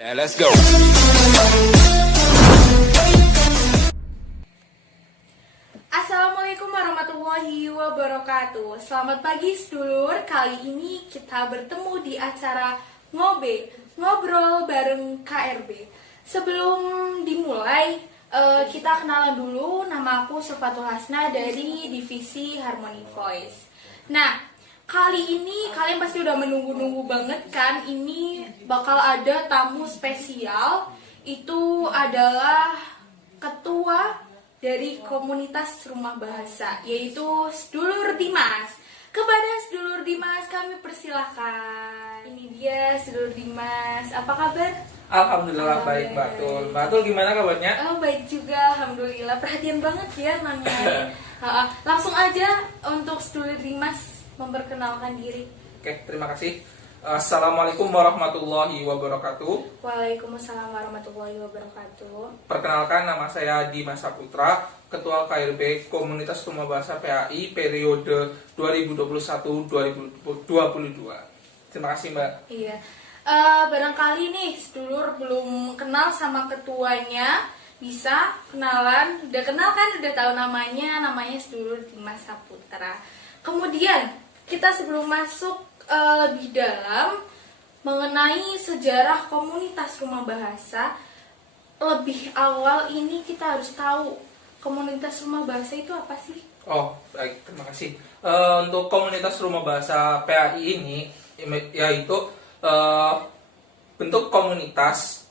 Now let's go. Assalamualaikum warahmatullahi wabarakatuh. Selamat pagi sedulur. Kali ini kita bertemu di acara Ngobrol bareng KRB. Sebelum dimulai, kita kenalan dulu. Nama aku Surfatul Hasna dari Divisi Harmony Voice. Nah, kali ini kalian pasti udah menunggu-nunggu banget kan. Ini bakal ada tamu spesial. Itu adalah ketua dari komunitas Rumah Bahasa, yaitu Sedulur Dimas. Kepada Sedulur Dimas kami persilahkan. Ini dia Sedulur Dimas. Apa kabar? Alhamdulillah baik, Mbak Tul. Mbak Tul gimana kabarnya? Oh, baik juga, alhamdulillah. Perhatian banget ya nanya. Langsung aja untuk Sedulur Dimas memperkenalkan diri. Oke, terima kasih. Assalamualaikum warahmatullahi wabarakatuh. Waalaikumsalam warahmatullahi wabarakatuh. Perkenalkan, nama saya Dimas Saputra, Ketua KRB Komunitas Rumah Bahasa PAI periode 2021-2022. Terima kasih, Mbak. Iya. Barangkali nih sedulur belum kenal sama ketuanya, bisa kenalan. Udah kenal kan, udah tahu namanya Sedulur Dimas Saputra. Kemudian kita sebelum masuk lebih dalam mengenai sejarah komunitas Rumah Bahasa, lebih awal ini kita harus tahu komunitas Rumah Bahasa itu apa sih? Oh, baik, terima kasih. Untuk komunitas Rumah Bahasa PAI ini, yaitu bentuk komunitas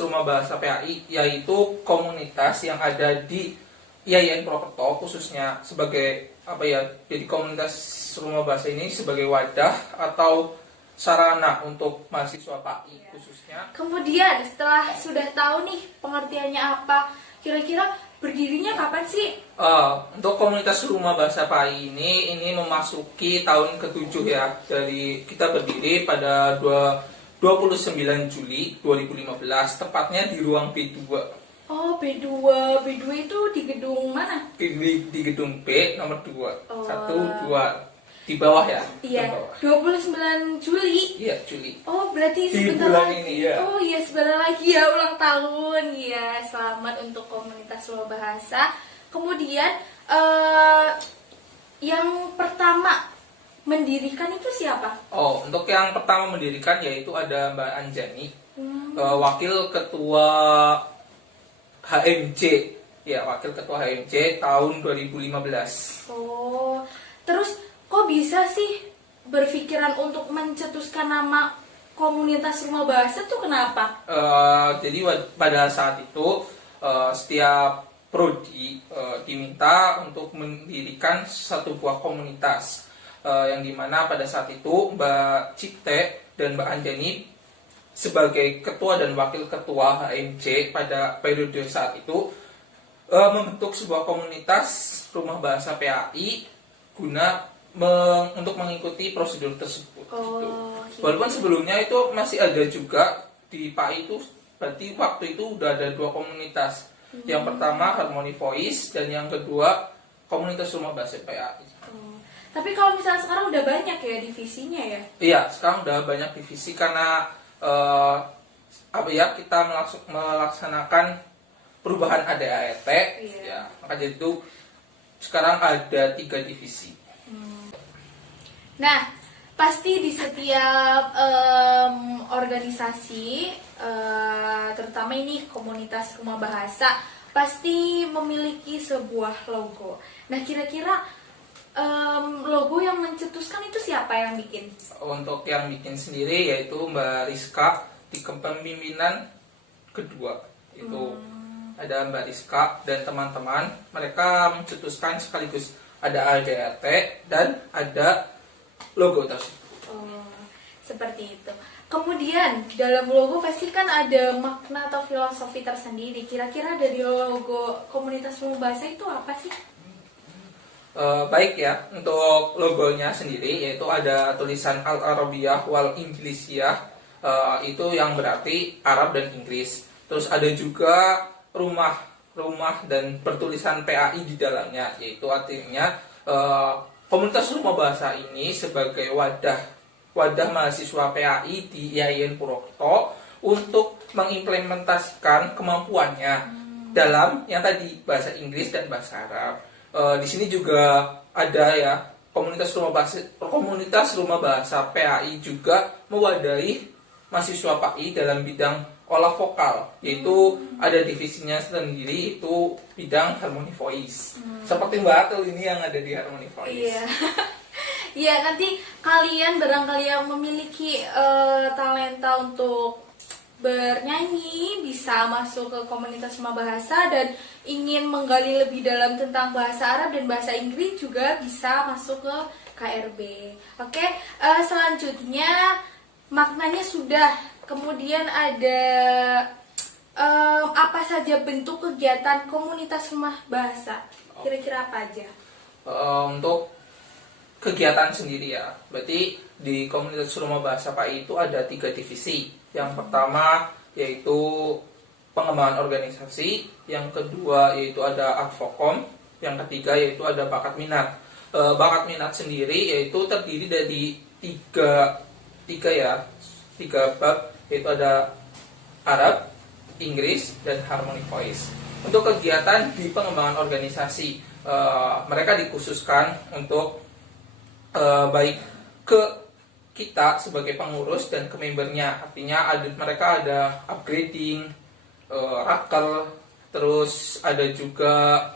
Rumah Bahasa PAI, yaitu komunitas yang ada di IAIN Purwokerto, khususnya sebagai jadi komunitas Rumah Bahasa ini sebagai wadah atau sarana untuk mahasiswa PAI khususnya. Kemudian setelah sudah tahu nih pengertiannya apa, kira-kira berdirinya kapan sih? Untuk komunitas Rumah Bahasa PAI ini memasuki tahun ke-7 ya. Jadi kita berdiri pada 29 Juli 2015, tepatnya di ruang B2. Oh, B2 itu di gedung mana? Di gedung B nomor 2. Oh. 1, 2 di bawah ya. Iya. Di bawah. 29 Juli. Iya, Juli. Oh, berarti Di sebentar bulan lagi. ini, ya. Oh iya, sebentar lagi ya ulang tahun. Iya, selamat untuk komunitas Rumah Bahasa. Kemudian yang pertama mendirikan itu siapa? Oh, untuk yang pertama mendirikan yaitu ada Mbak Anjani, wakil ketua HMJ. Ya, wakil ketua HMJ tahun 2015. Oh, terus kok bisa sih berpikiran untuk mencetuskan nama komunitas Rumah Bahasa tuh kenapa? Jadi pada saat itu setiap prodi diminta untuk mendirikan satu buah komunitas, yang dimana pada saat itu Mbak Cipte dan Mbak Anjani sebagai ketua dan wakil ketua HMJ pada periode saat itu membentuk sebuah komunitas Rumah Bahasa PAI guna untuk mengikuti prosedur tersebut. Oh, Gitu. gitu. Walaupun sebelumnya itu masih ada juga di PAI itu, berarti waktu itu udah ada 2 komunitas. Yang pertama Harmony Voice dan yang kedua komunitas Rumah Bahasa PAI. Oh. Tapi kalau misalnya sekarang udah banyak ya divisinya ya? Iya, sekarang udah banyak divisi karena kita melaksanakan perubahan ADART. Iya. Ya, maka jadi itu sekarang ada 3 divisi. Nah, pasti di setiap organisasi, terutama ini komunitas Rumah Bahasa, pasti memiliki sebuah logo. Nah, kira-kira logo yang mencetuskan itu siapa yang bikin? Untuk yang bikin sendiri yaitu Mbak Rizka di kepemimpinan kedua. Itu ada Mbak Rizka dan teman-teman. Mereka mencetuskan sekaligus ada ADART dan ada logo tersebut. Oh, seperti itu. Kemudian dalam logo pasti kan ada makna atau filosofi tersendiri. Kira-kira dari logo komunitas Rumah Bahasa itu apa sih? Baik ya, untuk logonya sendiri yaitu ada tulisan Al-Arabiyah wal Inggrisiyah, itu yang berarti Arab dan Inggris. Terus ada juga rumah dan bertulisan PAI di dalamnya, yaitu artinya komunitas Rumah Bahasa ini sebagai wadah mahasiswa PAI di IAIN Purwokerto untuk mengimplementasikan kemampuannya dalam yang tadi bahasa Inggris dan bahasa Arab. Di sini juga ada ya komunitas rumah bahasa PAI juga mewadahi mahasiswa PAI dalam bidang olah vokal, yaitu ada divisinya sendiri, itu bidang harmony voice. Seperti Mbak Atul ini yang ada di harmony voice. Iya. Iya, nanti kalian barangkali yang memiliki talenta untuk bernyanyi bisa masuk ke komunitas rumah bahasa, dan ingin menggali lebih dalam tentang bahasa Arab dan bahasa Inggris juga bisa masuk ke KRB. Oke, selanjutnya maknanya sudah, kemudian ada apa saja bentuk kegiatan komunitas rumah bahasa, kira-kira apa aja? Untuk kegiatan sendiri ya, berarti di komunitas rumah bahasa PAI itu ada 3 divisi. Yang pertama yaitu pengembangan organisasi, yang kedua yaitu ada advokom, yang ketiga yaitu ada bakat minat. Bakat minat sendiri yaitu terdiri dari tiga bab, yaitu ada Arab, Inggris, dan harmony voice. Untuk kegiatan di pengembangan organisasi, mereka dikhususkan untuk baik ke kita sebagai pengurus dan ke membernya. Artinya mereka ada upgrading, raker, terus ada juga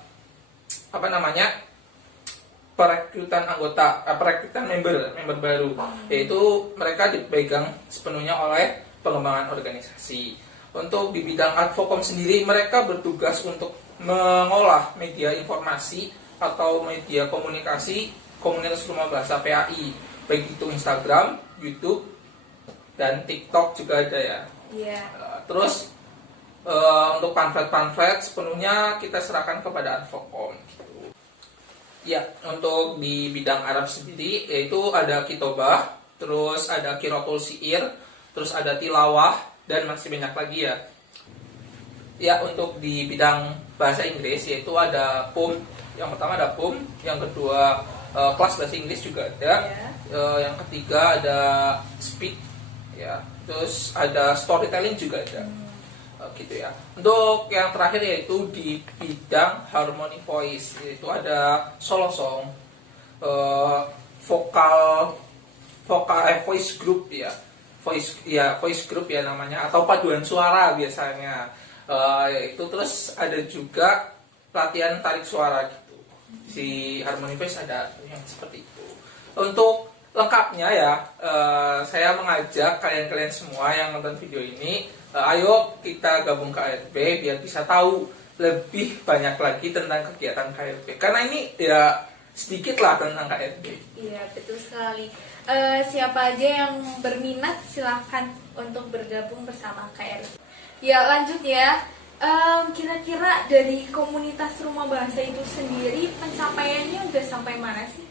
perekrutan anggota, perekrutan member baru, yaitu mereka dipegang sepenuhnya oleh pengembangan organisasi. Untuk di bidang advokom sendiri, mereka bertugas untuk mengolah media informasi atau media komunikasi komunitas rumah bahasa PAI, baik itu Instagram, YouTube, dan TikTok juga ada ya. Iya. Terus untuk pamflet sepenuhnya kita serahkan kepada advokom. Ya, untuk di bidang Arab sendiri yaitu ada kitobah, terus ada qiraatul syi'r, terus ada tilawah, dan masih banyak lagi ya. Ya, untuk di bidang bahasa Inggris yaitu ada PUM. Yang pertama ada PUM, yang kedua kelas bahasa Inggris juga ada. Yang ketiga ada speak ya. Terus ada storytelling juga ada. Gitu ya. Untuk yang terakhir yaitu di bidang harmony voice, yaitu ada solo song, voice group ya. Voice group ya namanya, atau paduan suara biasanya. Itu terus ada juga latihan tarik suara gitu. Si harmony voice ada yang seperti itu. Untuk lengkapnya ya, saya mengajak kalian semua yang nonton video ini, ayo kita gabung KRB biar bisa tahu lebih banyak lagi tentang kegiatan KRB. Karena ini ya sedikit lah tentang KRB. Iya, betul sekali. Siapa aja yang berminat silahkan untuk bergabung bersama KRB. Ya, lanjut ya. Kira-kira dari komunitas rumah bahasa itu sendiri pencapaiannya udah sampai mana sih?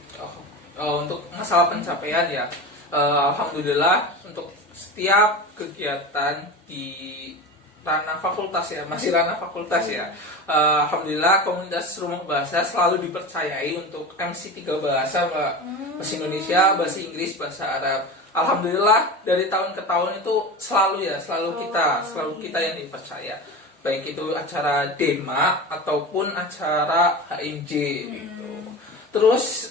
Untuk masalah pencapaian ya, alhamdulillah untuk setiap kegiatan di ranah fakultas ya, masih ranah fakultas ya, alhamdulillah komunitas rumah bahasa selalu dipercayai untuk MC 3 bahasa, Mbak. Bahasa Indonesia, bahasa Inggris, bahasa Arab. Alhamdulillah dari tahun ke tahun itu selalu kita yang dipercaya, baik itu acara Dema ataupun acara HMJ gitu. Terus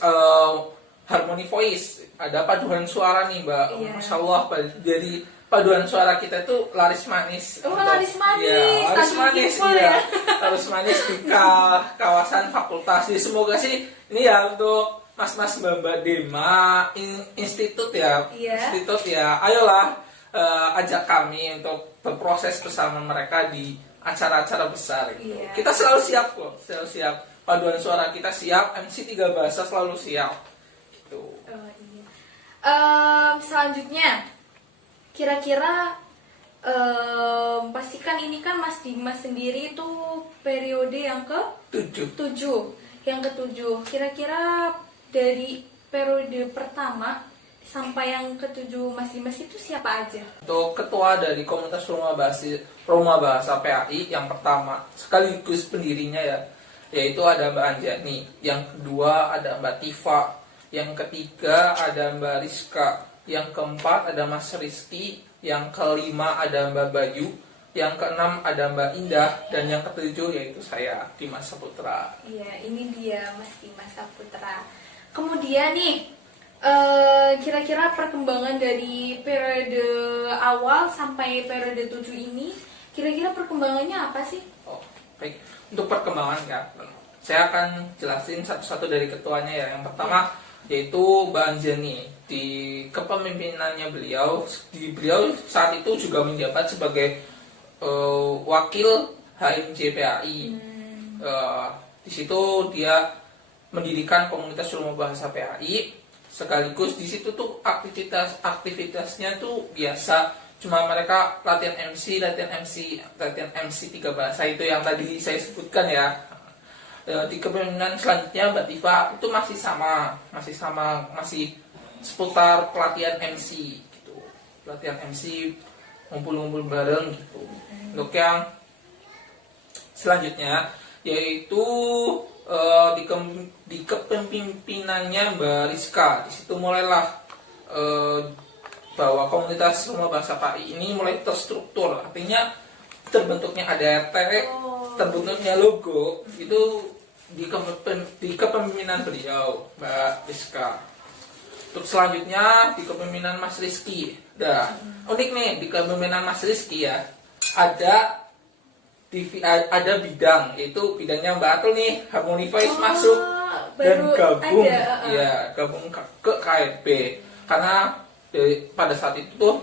harmony voice, ada paduan suara nih, Mbak. Iya. Masya Allah, jadi paduan suara kita itu laris manis. Laris manis, ya, laris manis, ya. Laris manis di kawasan fakultas. Jadi semoga sih ini ya untuk mas-mas mbak-mbak Dema, institut ya, ayolah ajak kami untuk berproses bersama mereka di acara-acara besar gitu. Iya. Kita selalu siap kok, selalu siap. Paduan suara kita siap, MC 3 bahasa selalu siap. Gitu. Selanjutnya, kira-kira pastikan ini kan Mas Dimas sendiri itu periode yang ke-7. Yang ke-7, kira-kira dari periode pertama sampai yang ke-7 Mas Dimas itu siapa aja? Untuk ketua dari komunitas rumah bahasa PAI yang pertama sekaligus pendirinya ya, yaitu ada Mbak Anjani, yang kedua ada Mbak Tifa, yang ketiga ada Mbak Rizka, yang keempat ada Mas Rizky, yang kelima ada Mbak Bayu, yang keenam ada Mbak Indah, dan yang ketujuh yaitu saya, Dimas Saputra. Iya, ini dia Mas Dimas Saputra. Kemudian nih, kira-kira perkembangan dari periode awal sampai periode 7 ini, kira-kira perkembangannya apa sih? Oh, baik. Untuk perkembangan ya, saya akan jelasin satu-satu dari ketuanya ya. Yang pertama yaitu Mbak Anjani. Di kepemimpinannya beliau saat itu juga menjabat sebagai wakil HMJ PAI. Di situ dia mendirikan komunitas rumah bahasa PAI, sekaligus di situ tuh aktivitasnya tuh biasa, cuma mereka latihan MC 3 bahasa itu yang tadi saya sebutkan ya. Di kepemimpinan selanjutnya Mbak Tifa itu masih seputar pelatihan MC gitu, pelatihan MC, ngumpul-ngumpul bareng gitu. Untuk yang selanjutnya yaitu di kepemimpinannya Mbak Rizka. Di situ mulailah bahwa komunitas rumah bahasa PAI ini mulai terstruktur, artinya terbentuknya ADRT, terbentuknya logo itu di kepemimpinan beliau Mbak Rizka. Untuk selanjutnya di kepemimpinan Mas Rizky. Nah, unik nih di kepemimpinan Mas Rizky ya, ada bidang, yaitu bidangnya Mbak Atul nih, Harmony Voice masuk dan gabung gabung ke KRB. Karena pada saat itu tuh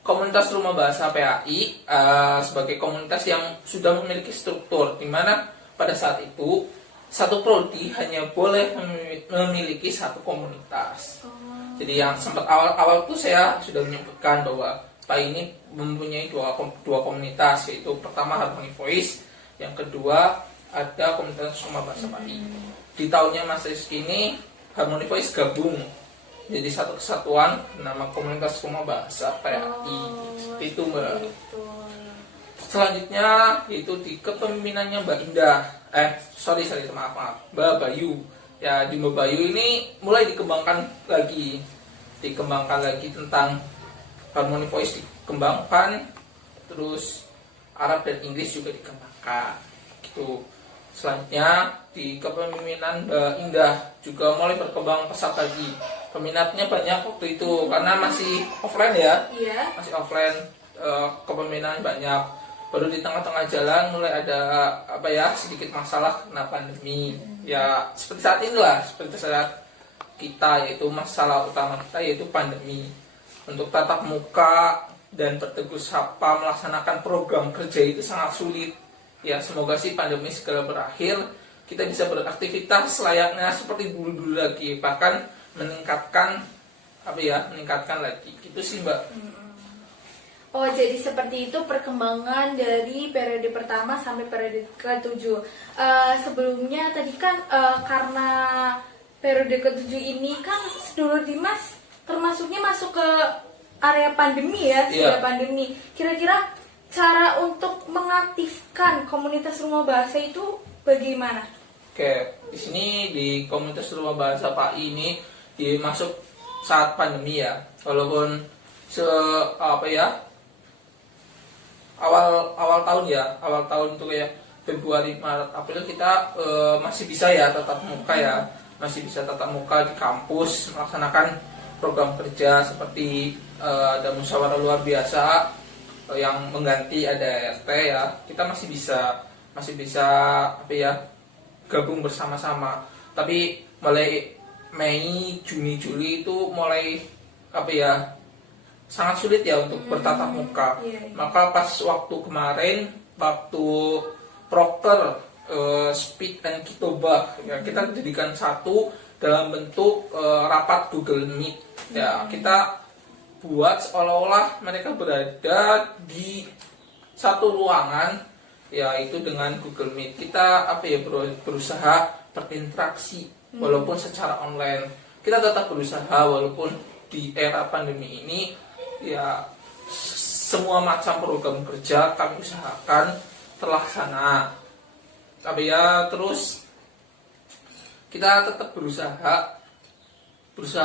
komunitas rumah bahasa PAI sebagai komunitas yang sudah memiliki struktur, di mana pada saat itu satu prodi hanya boleh memiliki satu komunitas. Jadi yang sempat awal tuh saya sudah menyebutkan bahwa PAI ini mempunyai dua komunitas, yaitu pertama Harmony Voice, yang kedua ada komunitas rumah bahasa PAI. Di tahunnya Mas Rizky ini Harmony Voice gabung jadi satu kesatuan nama komunitas rumah bahasa PAI. Itu Mbak. Selanjutnya yaitu di kepemimpinannya Mbak Indah. Maaf, Mbak Bayu. Ya, di Mbak Bayu ini mulai dikembangkan lagi tentang Harmony Voice, dikembangkan, terus Arab dan Inggris juga dikembangkan. Gitu. Selanjutnya di kepemimpinan Mbak Indah juga mulai berkembang pesat lagi. Peminatnya banyak waktu itu karena masih offline ya. Iya. Masih offline, kepemimpinan banyak. Baru di tengah-tengah jalan mulai ada sedikit masalah karena pandemi. Ya seperti saat inilah, seperti saat kita, yaitu masalah utama kita yaitu pandemi. Untuk tatap muka dan bertegur sapa melaksanakan program kerja itu sangat sulit. Ya semoga sih pandemi segera berakhir, kita bisa beraktivitas layaknya seperti dulu-dulu lagi, bahkan meningkatkan lagi. Gitu sih Mbak. Oh, jadi seperti itu perkembangan dari periode pertama sampai periode ke-7. Sebelumnya tadi kan karena periode ke-7 ini kan sedulur Dimas termasuknya masuk ke area pandemi ya, sudah pandemi. Kira-kira cara untuk mengaktifkan komunitas rumah bahasa itu bagaimana? Oke, di sini di komunitas rumah bahasa PAI ini dimasuk saat pandemi ya. Walaupun awal tahun itu kayak Februari, Maret, April kita masih bisa ya tatap muka ya. Masih bisa tatap muka di kampus melaksanakan program kerja seperti ada musyawarah luar biasa yang mengganti ada RT ya. Kita masih bisa gabung bersama-sama. Tapi mulai Mei, Juni, Juli itu mulai sangat sulit ya untuk bertatap muka. Maka pas waktu kemarin, waktu Procter Speak and Kitobah ya, kita jadikan satu dalam bentuk rapat Google Meet. Ya, kita buat seolah-olah mereka berada di satu ruangan, yaitu dengan Google Meet. Kita berusaha berinteraksi walaupun secara online. Kita tetap berusaha walaupun di era pandemi ini ya semua macam program kerja kami usahakan terlaksana. Terus kita tetap berusaha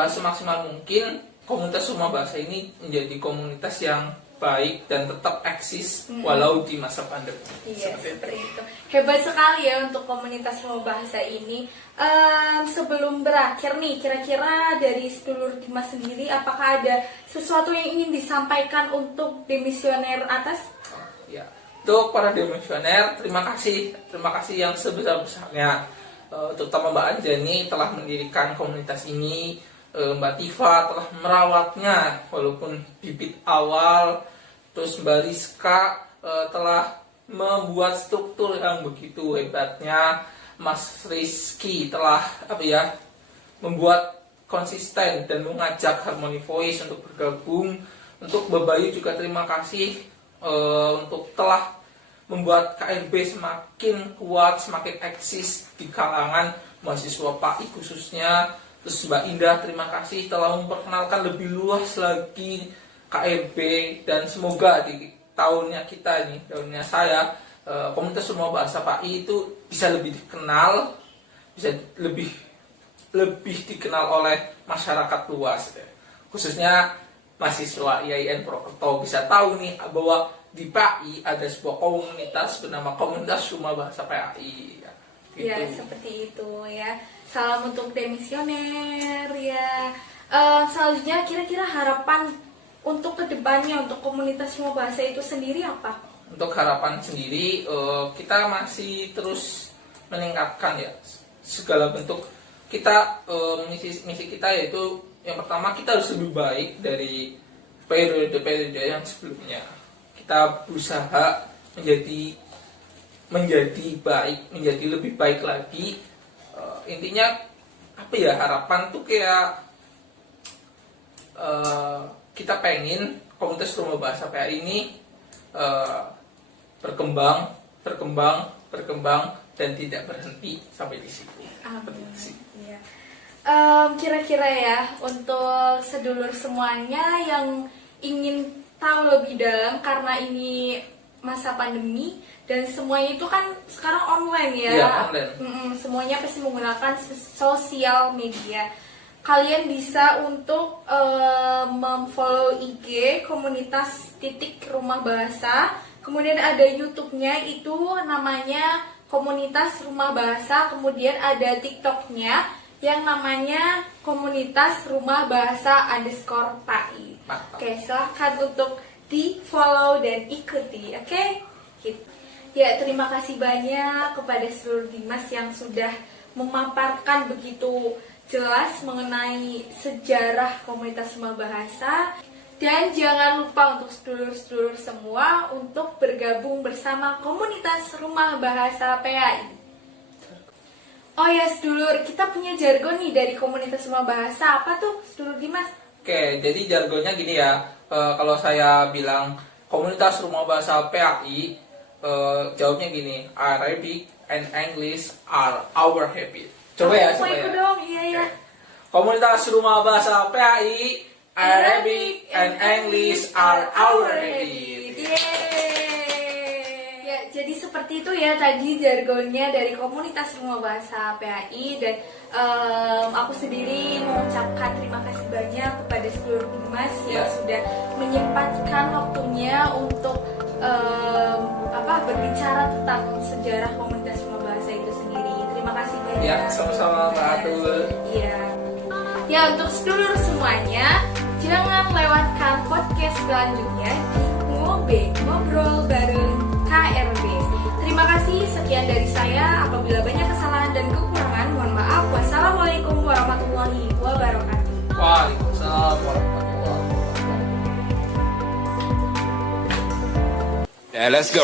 semaksimal mungkin komunitas rumah bahasa ini menjadi komunitas yang baik dan tetap eksis walau di masa pandemi. Iya, seperti itu. Hebat sekali ya untuk komunitas rumah bahasa ini. Sebelum berakhir nih, kira-kira dari sedulur Dimas sendiri, apakah ada sesuatu yang ingin disampaikan untuk demisioner atas? Ya, untuk para demisioner, terima kasih yang sebesar-besarnya, terutama Mbak Anjani telah mendirikan komunitas ini. Mbak Tifa telah merawatnya walaupun bibit awal, terus Mbak Rizka telah membuat struktur yang begitu hebatnya. Mas Rizky telah membuat konsisten dan mengajak Harmony Voice untuk bergabung. Untuk Babayu juga terima kasih untuk telah membuat KRB semakin kuat, semakin eksis di kalangan mahasiswa PAI khususnya. Terus Mbak Indah terima kasih telah memperkenalkan lebih luas lagi KRB, dan semoga di tahunnya kita ini, tahunnya saya, komunitas rumah bahasa PAI itu bisa lebih dikenal, bisa lebih dikenal oleh masyarakat luas, khususnya mahasiswa IAIN Purwokerto bisa tahu nih bahwa di PAI ada sebuah komunitas bernama Komunitas Rumah Bahasa PAI. Gitu. Ya, seperti itu ya. Salam untuk demisioner ya. Selanjutnya kira-kira harapan untuk kedepannya untuk komunitas rumah bahasa itu sendiri apa? Untuk harapan sendiri, kita masih terus meningkatkan ya segala bentuk kita, misi kita yaitu yang pertama kita harus lebih baik dari periode-periode yang sebelumnya. Kita berusaha menjadi baik, menjadi lebih baik lagi. Intinya harapan tuh kayak kita pengen komunitas rumah bahasa PAI ini berkembang dan tidak berhenti sampai di situ. Ya. Kira-kira ya untuk sedulur semuanya yang ingin tahu lebih dalam, karena ini masa pandemi dan semuanya itu kan sekarang online ya. Iya, online. Semuanya pasti menggunakan sosial media. Kalian bisa untuk memfollow IG komunitas rumah bahasa. Kemudian ada YouTube-nya, itu namanya komunitas rumah bahasa. Kemudian ada TikTok-nya yang namanya komunitas rumah bahasa _PAI. Oke, silahkan untuk di follow dan ikuti. Oke? Gitu. Ya, terima kasih banyak kepada seluruh Dimas yang sudah memaparkan begitu jelas mengenai sejarah komunitas rumah bahasa. Dan jangan lupa untuk sedulur-sedulur semua untuk bergabung bersama komunitas rumah bahasa PAI. Oh ya sedulur, kita punya jargon nih dari komunitas rumah bahasa. Apa tuh sedulur Dimas? Oke, jadi jargonnya gini ya. Kalau saya bilang komunitas rumah bahasa PAI, jawabnya gini: Arabic and English are our habit. Coba ya, coba ya. Dong, iya. Komunitas rumah bahasa PAI, Arabic and English are our habit. Ya, jadi seperti itu ya tadi jargonnya dari komunitas rumah bahasa PAI. Dan aku sendiri mengucapkan terima kasih banyak kepada seluruh Dimas yang sudah menyempatkan waktunya untuk berbicara tentang sejarah komunitas rumah bahasa itu sendiri. Terima kasih banyak. Ya, sama-sama Mbak Atul. Iya. Ya, untuk sedulur semuanya, jangan lewatkan podcast selanjutnya di Ngobrol bareng KRB. Terima kasih, sekian dari saya. Apabila banyak kesalahan dan kekurangan, mohon maaf. Wassalamualaikum warahmatullahi wabarakatuh. Waalaikumsalam warahmatullahi wabarakatuh. Yeah, let's go.